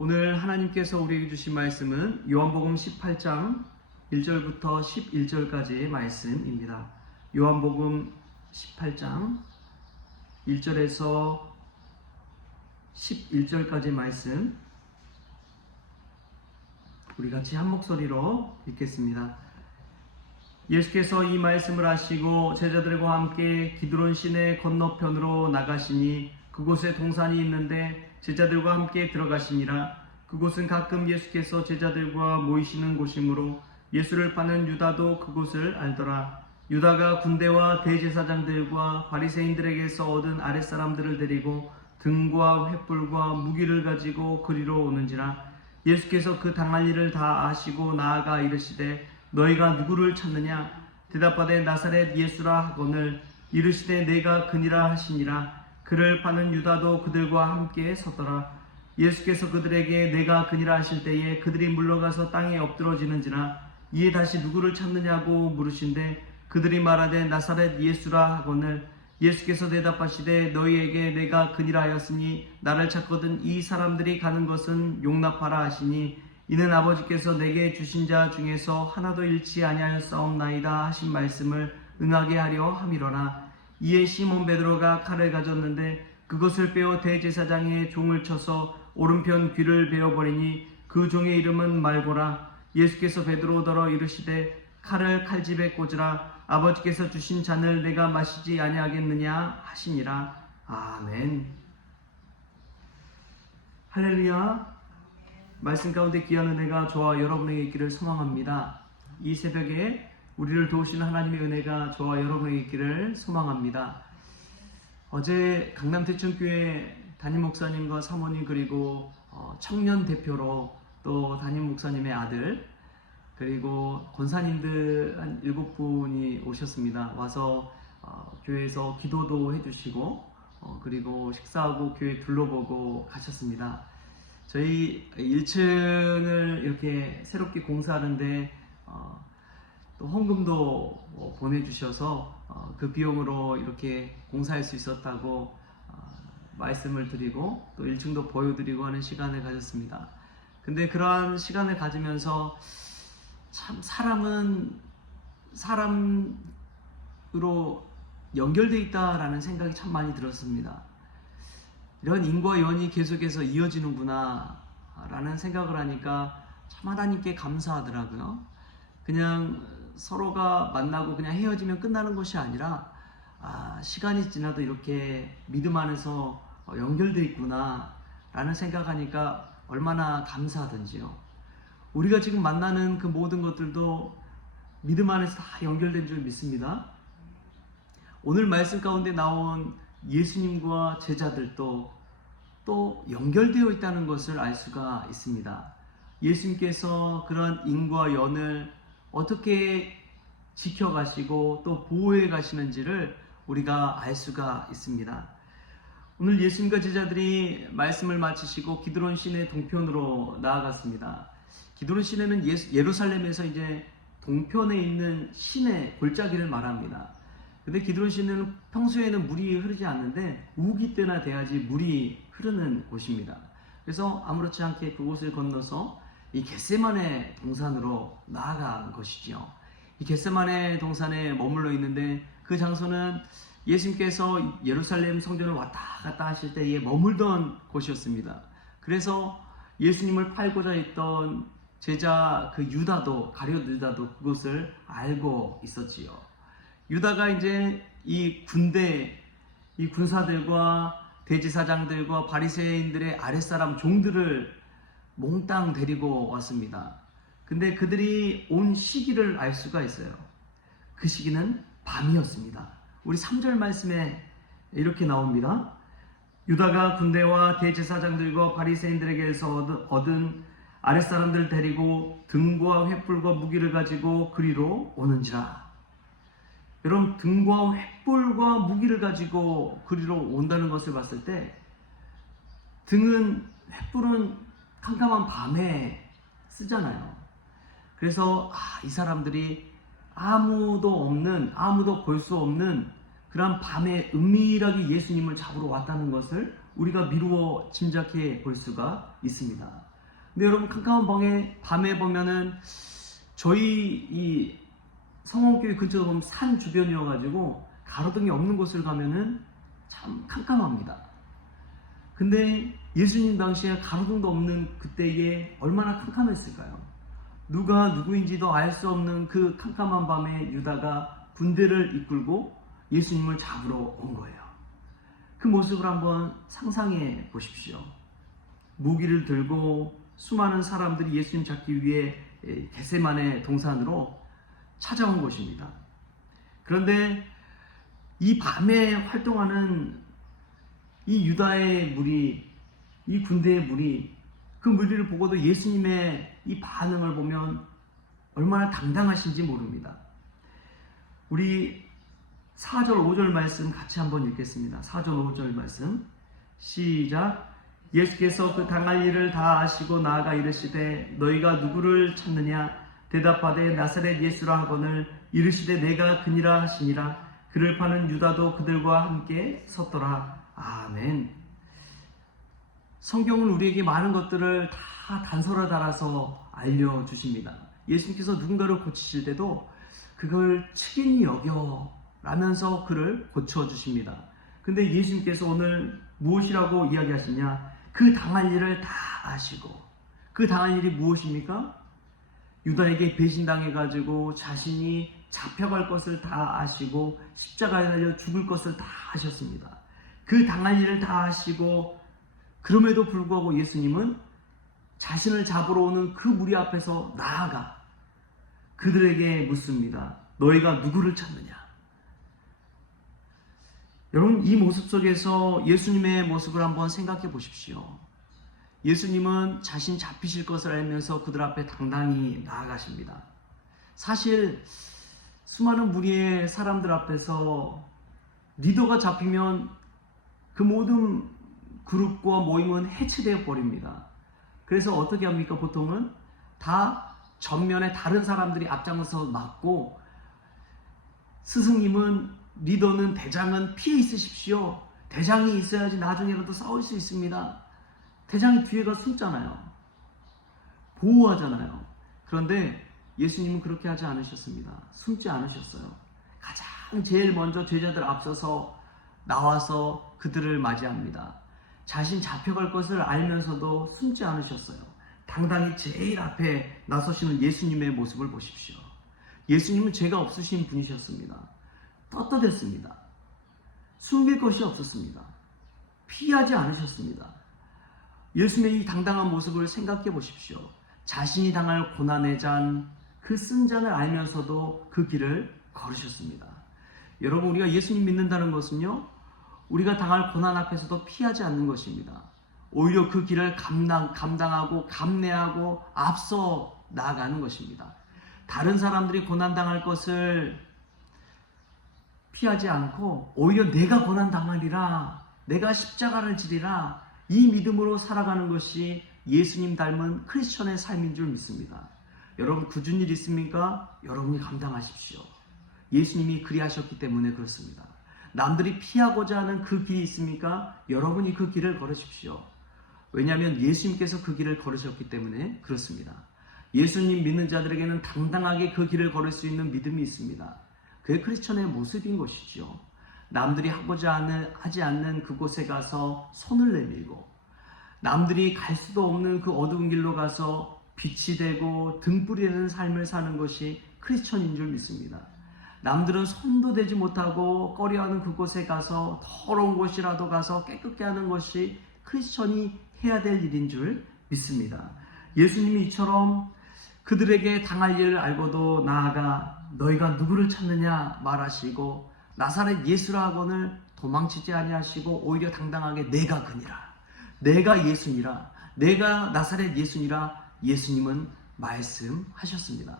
오늘 하나님께서 우리에게 주신 말씀은 요한복음 18장 1절부터 11절까지의 말씀입니다. 요한복음 18장 1절에서 11절까지의 말씀, 우리 같이 한 목소리로 읽겠습니다. 예수께서 이 말씀을 하시고 제자들과 함께 기드론 시내 건너편으로 나가시니 그곳에 동산이 있는데 제자들과 함께 들어가시니라. 그곳은 가끔 예수께서 제자들과 모이시는 곳이므로 예수를 파는 유다도 그곳을 알더라. 유다가 군대와 대제사장들과 바리새인들에게서 얻은 아랫사람들을 데리고 등과 횃불과 무기를 가지고 그리로 오는지라. 예수께서 그 당할 일을 다 아시고 나아가 이르시되 너희가 누구를 찾느냐? 대답하되 나사렛 예수라 하거늘. 이르시되 내가 그니라 하시니라. 그를 파는 유다도 그들과 함께 섰더라. 예수께서 그들에게 내가 그니라 하실 때에 그들이 물러가서 땅에 엎드러지는지라. 이에 다시 누구를 찾느냐고 물으신데 그들이 말하되 나사렛 예수라 하거늘. 예수께서 대답하시되 너희에게 내가 그니라 하였으니 나를 찾거든 이 사람들이 가는 것은 용납하라 하시니 이는 아버지께서 내게 주신 자 중에서 하나도 잃지 아니하였사옵나이다 하신 말씀을 응하게 하려 함이로라. 이에 시몬 베드로가 칼을 가졌는데 그것을 빼어 대제사장의 종을 쳐서 오른편 귀를 베어버리니 그 종의 이름은 말고라. 예수께서 베드로더러 이르시되 칼을 칼집에 꽂으라. 아버지께서 주신 잔을 내가 마시지 아니하겠느냐 하시니라. 아멘. 할렐루야. 말씀 가운데 귀한 은혜가 저와 여러분에게 있기를 소망합니다. 이 새벽에 우리를 도우시는 하나님의 은혜가 저와 여러분에게 있기를 소망합니다. 어제 강남대천교회 담임 목사님과 사모님 그리고 청년 대표로 또 담임 목사님의 아들 그리고 권사님들 한 7분이 오셨습니다. 와서 교회에서 기도도 해주시고 그리고 식사하고 교회 둘러보고 가셨습니다. 저희 1층을 이렇게 새롭게 공사하는데 또 헌금도 보내주셔서 그 비용으로 이렇게 공사할 수 있었다고 말씀을 드리고 또 1층도 보여드리고 하는 시간을 가졌습니다. 근데 그러한 시간을 가지면서 참 사람은 사람으로 연결되어 있다라는 생각이 참 많이 들었습니다. 이런 인과 연이 계속해서 이어지는구나 라는 생각을 하니까 참 하나님께 감사하더라고요. 그냥 서로가 만나고 그냥 헤어지면 끝나는 것이 아니라 시간이 지나도 이렇게 믿음 안에서 연결되어 있구나 라는 생각하니까 얼마나 감사하던지요. 우리가 지금 만나는 그 모든 것들도 믿음 안에서 다 연결된 줄 믿습니다. 오늘 말씀 가운데 나온 예수님과 제자들도 또 연결되어 있다는 것을 알 수가 있습니다. 예수님께서 그런 인과 연을 어떻게 지켜가시고 또 보호해 가시는지를 우리가 알 수가 있습니다. 오늘 예수님과 제자들이 말씀을 마치시고 기드론 시내 동편으로 나아갔습니다. 기드론 시내는 예루살렘에서 이제 동편에 있는 시내 골짜기를 말합니다. 근데 기드론 시내는 평소에는 물이 흐르지 않는데 우기 때나 돼야지 물이 흐르는 곳입니다. 그래서 아무렇지 않게 그곳을 건너서 이 겟세마네 동산으로 나아간 것이지요. 이 겟세마네 동산에 머물러 있는데 그 장소는 예수님께서 예루살렘 성전을 왔다 갔다 하실 때에 머물던 곳이었습니다. 그래서 예수님을 팔고자 했던 제자 그 유다도, 가룟 유다도 그곳을 알고 있었지요. 유다가 이제 이 군사들과 대제사장들과 바리새인들의 아랫사람 종들을 몽땅 데리고 왔습니다. 근데 그들이 온 시기를 알 수가 있어요. 그 시기는 밤이었습니다. 우리 3절 말씀에 이렇게 나옵니다. 유다가 군대와 대제사장들과 바리새인들에게서 얻은 아랫사람들 데리고 등과 횃불과 무기를 가지고 그리로 오는지라. 여러분, 등과 횃불과 무기를 가지고 그리로 온다는 것을 봤을 때 횃불은 캄캄한 밤에 쓰잖아요. 그래서 이 사람들이 아무도 볼 수 없는 그런 밤에 은밀하게 예수님을 잡으러 왔다는 것을 우리가 미루어 짐작해 볼 수가 있습니다. 근데 여러분, 캄캄한 밤에 보면은 저희 이 성원교회 근처에 보면 산 주변이어가지고 가로등이 없는 곳을 가면은 참 캄캄합니다. 근데 예수님 당시에 가로등도 없는 그때에 얼마나 캄캄했을까요? 누가 누구인지도 알 수 없는 그 캄캄한 밤에 유다가 군대를 이끌고 예수님을 잡으러 온 거예요. 그 모습을 한번 상상해 보십시오. 무기를 들고 수많은 사람들이 예수님 잡기 위해 겟세마네 동산으로 찾아온 것입니다. 그런데 이 밤에 활동하는 이 유다의 무리, 이 군대의 무리, 그 무리를 보고도 예수님의 이 반응을 보면 얼마나 당당하신지 모릅니다. 우리 4절 5절 말씀 같이 한번 읽겠습니다. 4절 5절 말씀 시작. 예수께서 그 당할 일을 다 아시고 나아가 이르시되 너희가 누구를 찾느냐 대답하되 나사렛 예수라 하거늘 이르시되 내가 그니라 하시니라. 그를 파는 유다도 그들과 함께 섰더라. 아멘. 성경은 우리에게 많은 것들을 다 단서를 달아서 알려주십니다. 예수님께서 누군가를 고치실 때도 그걸 측인히 여겨 라면서 그를 고쳐주십니다. 근데 예수님께서 오늘 무엇이라고 이야기하시냐? 그 당할 일을 다 아시고, 그 당할 일이 무엇입니까? 유다에게 배신당해가지고 자신이 잡혀갈 것을 다 아시고 십자가에 달려 죽을 것을 다 아셨습니다. 그 당할 일을 다 아시고 그럼에도 불구하고 예수님은 자신을 잡으러 오는 그 무리 앞에서 나아가 그들에게 묻습니다. 너희가 누구를 찾느냐? 여러분, 이 모습 속에서 예수님의 모습을 한번 생각해 보십시오. 예수님은 자신 잡히실 것을 알면서 그들 앞에 당당히 나아가십니다. 사실 수많은 무리의 사람들 앞에서 리더가 잡히면 그 모든 그룹과 모임은 해체되어 버립니다. 그래서 어떻게 합니까? 보통은 다 전면에 다른 사람들이 앞장서 막고 스승님은, 리더는, 대장은 피해 있으십시오. 대장이 있어야지 나중에라도 싸울 수 있습니다. 대장이 뒤에가 숨잖아요. 보호하잖아요. 그런데 예수님은 그렇게 하지 않으셨습니다. 숨지 않으셨어요. 가장 제일 먼저 제자들 앞서서 나와서 그들을 맞이합니다. 자신 잡혀갈 것을 알면서도 숨지 않으셨어요. 당당히 제일 앞에 나서시는 예수님의 모습을 보십시오. 예수님은 죄가 없으신 분이셨습니다. 떳떳했습니다. 숨길 것이 없었습니다. 피하지 않으셨습니다. 예수님의 이 당당한 모습을 생각해 보십시오. 자신이 당할 고난의 잔, 그 쓴 잔을 알면서도 그 길을 걸으셨습니다. 여러분, 우리가 예수님 믿는다는 것은요, 우리가 당할 고난 앞에서도 피하지 않는 것입니다. 오히려 그 길을 감당하고 감내하고 앞서 나아가는 것입니다. 다른 사람들이 고난당할 것을 피하지 않고 오히려 내가 고난당하리라, 내가 십자가를 지리라, 이 믿음으로 살아가는 것이 예수님 닮은 크리스천의 삶인 줄 믿습니다. 여러분, 굳은 일 있습니까? 여러분이 감당하십시오. 예수님이 그리하셨기 때문에 그렇습니다. 남들이 피하고자 하는 그 길이 있습니까? 여러분이 그 길을 걸으십시오. 왜냐하면 예수님께서 그 길을 걸으셨기 때문에 그렇습니다. 예수님 믿는 자들에게는 당당하게 그 길을 걸을 수 있는 믿음이 있습니다. 그게 크리스천의 모습인 것이죠. 남들이 하지 않는 그곳에 가서 손을 내밀고, 남들이 갈 수도 없는 그 어두운 길로 가서 빛이 되고 등불이 되는 삶을 사는 것이 크리스천인 줄 믿습니다. 남들은 손도 대지 못하고 꺼려하는 그곳에 가서 더러운 곳이라도 가서 깨끗게 하는 것이 크리스천이 해야 될 일인 줄 믿습니다. 예수님이 이처럼 그들에게 당할 일을 알고도 나아가 너희가 누구를 찾느냐 말하시고 나사렛 예수라 하거늘 도망치지 아니하시고 오히려 당당하게 내가 그니라, 내가 예수니라, 내가 나사렛 예수니라 예수님은 말씀하셨습니다.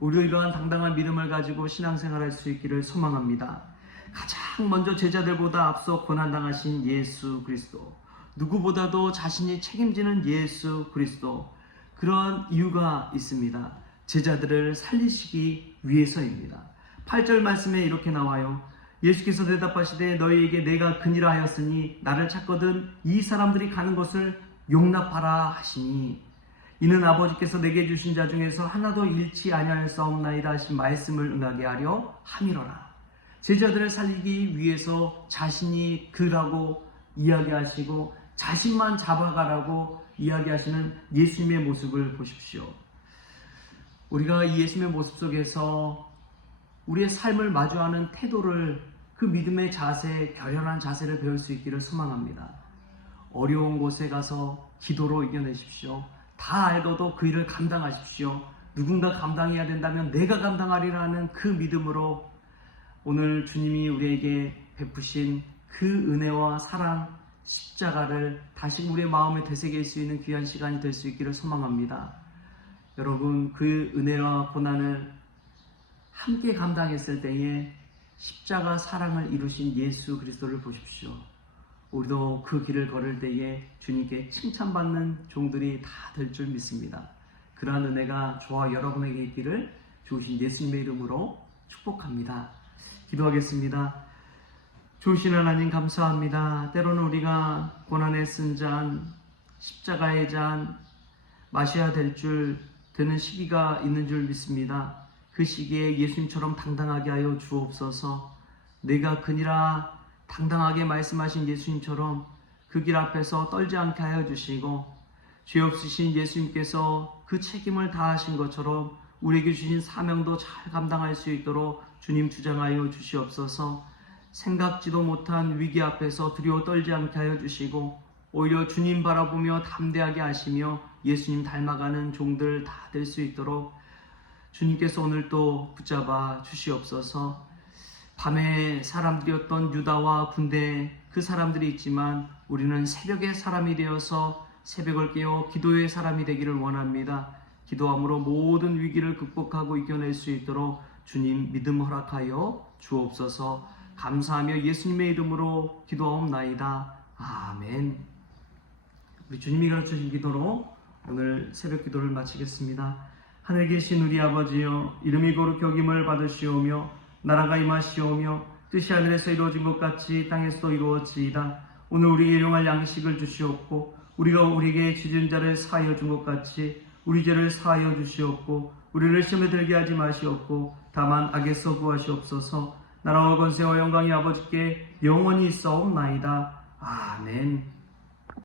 우리도 이러한 당당한 믿음을 가지고 신앙생활할 수 있기를 소망합니다. 가장 먼저 제자들보다 앞서 고난당하신 예수 그리스도, 누구보다도 자신이 책임지는 예수 그리스도, 그러한 이유가 있습니다. 제자들을 살리시기 위해서입니다. 8절 말씀에 이렇게 나와요. 예수께서 대답하시되 너희에게 내가 그니라 하였으니 나를 찾거든 이 사람들이 가는 것을 용납하라 하시니 이는 아버지께서 내게 주신 자 중에서 하나도 잃지 아니하였사옵나이다 하신 말씀을 응하게 하려 함이로라. 제자들을 살리기 위해서 자신이 그라고 이야기하시고 자신만 잡아가라고 이야기하시는 예수님의 모습을 보십시오. 우리가 이 예수님의 모습 속에서 우리의 삶을 마주하는 태도를, 그 믿음의 자세, 결연한 자세를 배울 수 있기를 소망합니다. 어려운 곳에 가서 기도로 이겨내십시오. 다 알고도 그 일을 감당하십시오. 누군가 감당해야 된다면 내가 감당하리라는 그 믿음으로 오늘 주님이 우리에게 베푸신 그 은혜와 사랑, 십자가를 다시 우리의 마음에 되새길 수 있는 귀한 시간이 될 수 있기를 소망합니다. 여러분, 그 은혜와 고난을 함께 감당했을 때에 십자가 사랑을 이루신 예수 그리스도를 보십시오. 우리도 그 길을 걸을 때에 주님께 칭찬받는 종들이 다 될 줄 믿습니다. 그러한 은혜가 저와 여러분에게 있기를 주신 예수님의 이름으로 축복합니다. 기도하겠습니다. 좋으신 하나님 감사합니다. 때로는 우리가 고난의 쓴 잔, 십자가의 잔 마셔야 되는 시기가 있는 줄 믿습니다. 그 시기에 예수님처럼 당당하게 하여 주옵소서. 내가 그니라 당당하게 말씀하신 예수님처럼 그 길 앞에서 떨지 않게 하여 주시고, 죄 없으신 예수님께서 그 책임을 다하신 것처럼 우리에게 주신 사명도 잘 감당할 수 있도록 주님 주장하여 주시옵소서. 생각지도 못한 위기 앞에서 두려워 떨지 않게 하여 주시고, 오히려 주님 바라보며 담대하게 하시며 예수님 닮아가는 종들 다 될 수 있도록 주님께서 오늘 또 붙잡아 주시옵소서. 밤에 사람들이었던 유다와 군대, 그 사람들이 있지만 우리는 새벽의 사람이 되어서 새벽을 깨워 기도의 사람이 되기를 원합니다. 기도함으로 모든 위기를 극복하고 이겨낼 수 있도록 주님 믿음 허락하여 주옵소서. 감사하며 예수님의 이름으로 기도하옵나이다. 아멘. 우리 주님이 가르쳐주신 기도로 오늘 새벽 기도를 마치겠습니다. 하늘에 계신 우리 아버지여, 이름이 거룩히 여김을 받으시오며 나라가 임하시오며 뜻이 하늘에서 이루어진 것 같이 땅에서도 이루어지이다. 오늘 우리에게 일용할 양식을 주시옵고 우리가 우리에게 지은 자를 사하여 준 것 같이 우리 죄를 사하여 주시옵고 우리를 시험에 들게 하지 마시옵고 다만 악에서 구하시옵소서. 나라와 권세와 영광이 아버지께 영원히 있사옵나이다. 아멘.